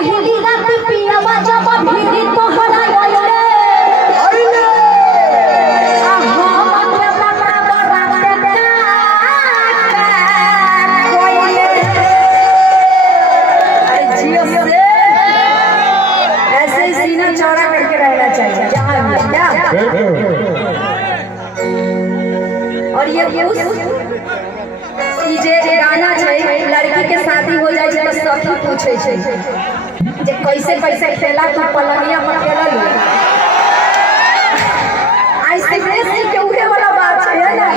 पहली रात पियावा जब भीरी तोहरा गइले ऐसे ही सीना चौड़ा करके रहना चाहिए जहाँ क्या। और ये जे गाना छै लड़की के शादी हो जाए तो सखी पूछे छै जे कैसे कैसे खेला तू पलंगिया पर खेलल आई सीरियसली के उहे वाला बात है ना।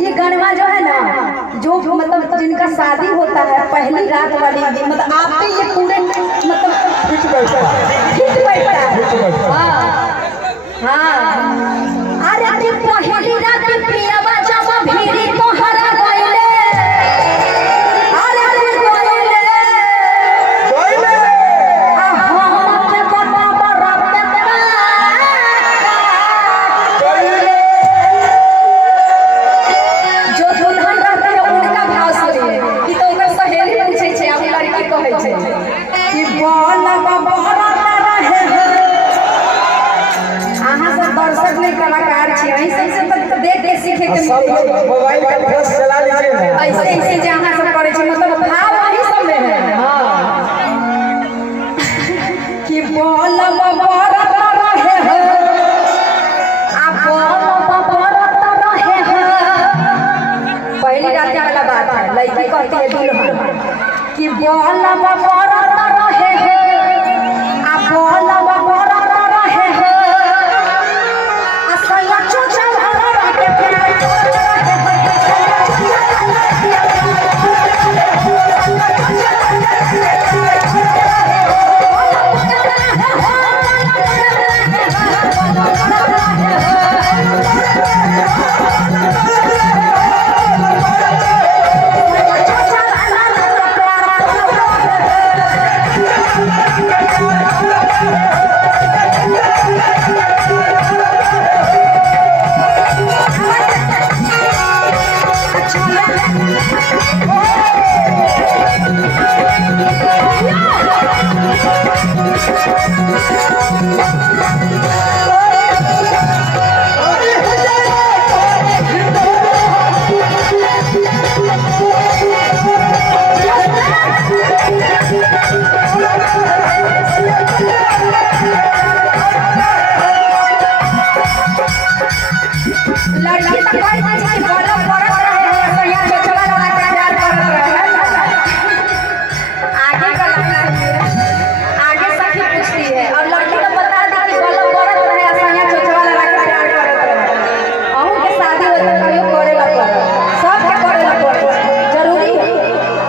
ये गणवा जो है ना जो मतलब जिनका शादी होता है पहली रात वाली दिन मतलब आप पे ये पूरे मतलब फिट बैठता है। हाँ अरे कि पहली रात पियावा जब भीरी तोहरा गइले अरे गइले हम के बता बरत गइले जो दुल्हन रहते हैं उनका भाव सुनिए कि तो ओकर सहेली पूछे छै अब लड़की कहै छै कि बोल बरत रहे दर्शक नहीं कलाकार छी ऐसे तो देख के सीखे के मोबाइल का फ्लैश चला लीजिए ना ऐसे ऐसे जहां सब करे छी मतलब भाव वही सब में है। हां कि बोल बरत रहे हो आ बोल बरत रहे हो पहली रात वाला बात है लड़की कहती है दुल्हन कि बोल बरत रहे हो आ बोल बरत रहे हो लड़की तो कोई नहीं बोलो पड़त रहे हैं तो यहाँ चचवा लगा के प्यार करत रहे आगे का आगे सखी पूछती है और लड़की तो बता दी कि बोलो पड़त रहे ऐसा यहाँ चचवा लगा के प्यार करत रहे अहू के शादी हो तो कहियो करेला पड़े सब के करेला पड़े जरूरी है।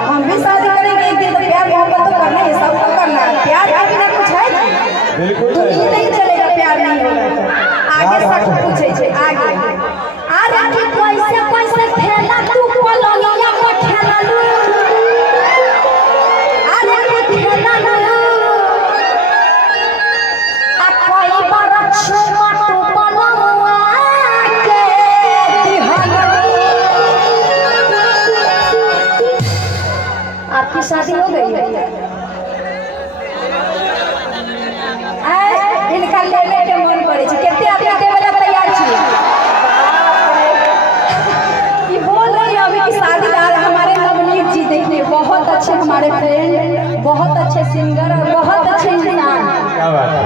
हम भी शादी करेंगे एक दिन तो प्यार मोहब्बत तो करना है सबको करना है प्यार के बिना कुछ है बिल्कुल नहीं चलेगा प्यार नहीं होगा। आगे सखी पूछे छे आगे अरे कि कैसे कैसे खेला तू पलंगिया पर खेललू अरे कि खेललू आ कोई बार छुआ तू पलंगवा के दिहलू। आपकी शादी हो गई है इनका लेवे के मन करे छै केते आदमी देवे ला तैयार छियै कि बोल रही है अभी की शादीदार हमारे नवनीत जी देखिए बहुत अच्छे हमारे फ्रेंड बहुत अच्छे सिंगर और बहुत अच्छे इंसान। क्या बात है।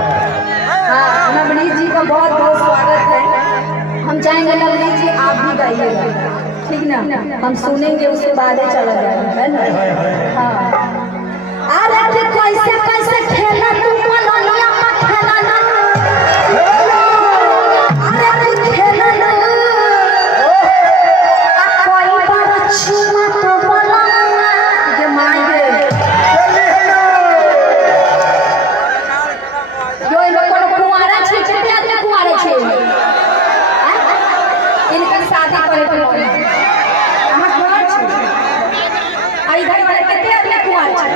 हाँ नवनीत जी का बहुत बहुत स्वागत है। हम चाहेंगे नवनीत जी आप भी गाइएगा ठीक ना हम सुनेंगे उसके बाद ही चला जाएगा है ना। हाँ अरे कैसे कैसे खेला तू पलंगिया पर खेला ना अरे खेला ना कोई बार छुआ तो पलंगिया के मांगे यो लोग कुंवारा छे केते आदमी कुंवारा छे इनका शादी करे के अहाँ कुंवार छी आ इधर वाले केते आदमी कुंवार छे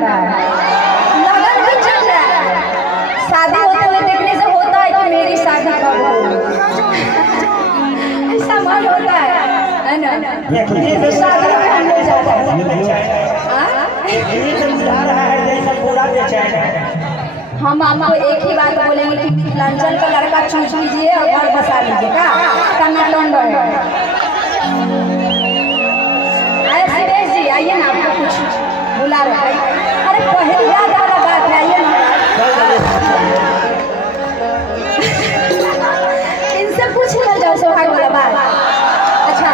रहा है, लगन भी चल रहा है। शादी होते हुए देखने से होता है कि मेरी शादी कब हो, ऐसा मन होता है ना। जैसे शादी में हम लोग जाते हैं, हम आपको एक ही बात बोलेंगे कि मिथिलांचल का लड़का चूज कीजिए और घर बसा लीजिए का टंडन। अरे सुरेश जी आइए ना, आपको कुछ बुला रहे हैं। अरे पहली याद वाला बात है, आइए ना। इनसे पूछ ले जाओ सौभाग्य वाला बात। अच्छा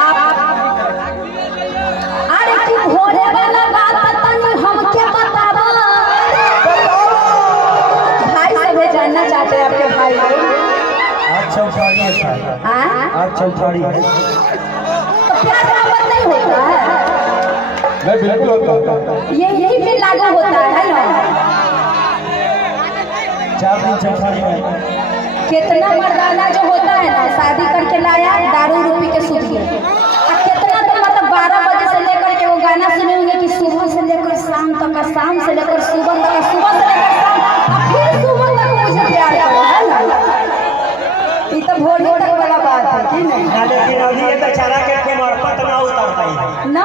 आप अरे तू भोरे वाला बात पता नहीं हम क्या बतावा। भाई सब जानना चाहते हैं आपके भाई लोग। अच्छा उठाड़ी है, अच्छा उठाड़ी है। तो प्यार मोहब्बत नहीं होता है, मैं बिल्कुल होता हूँ। यही पे लागू होता है ना। 4 दिन चौथारी में कितना मर्दाना जो होता है ना, शादी करके लाया दारू रूपी के सूत गया। और कितना तो मतलब 12 बजे से लेकर के वो गाना सुने होंगे कि सुबह से लेकर शाम तक का, शाम से लेकर सुबह तक, सुबह से लेकर शाम, और फिर सुबह तक मुझे प्यार करो, है ना। ये तो भोर तक वाला बात है, ठीक है लेकिन अभी ये बेचारा के कोमर पर ना उतरता ही ना।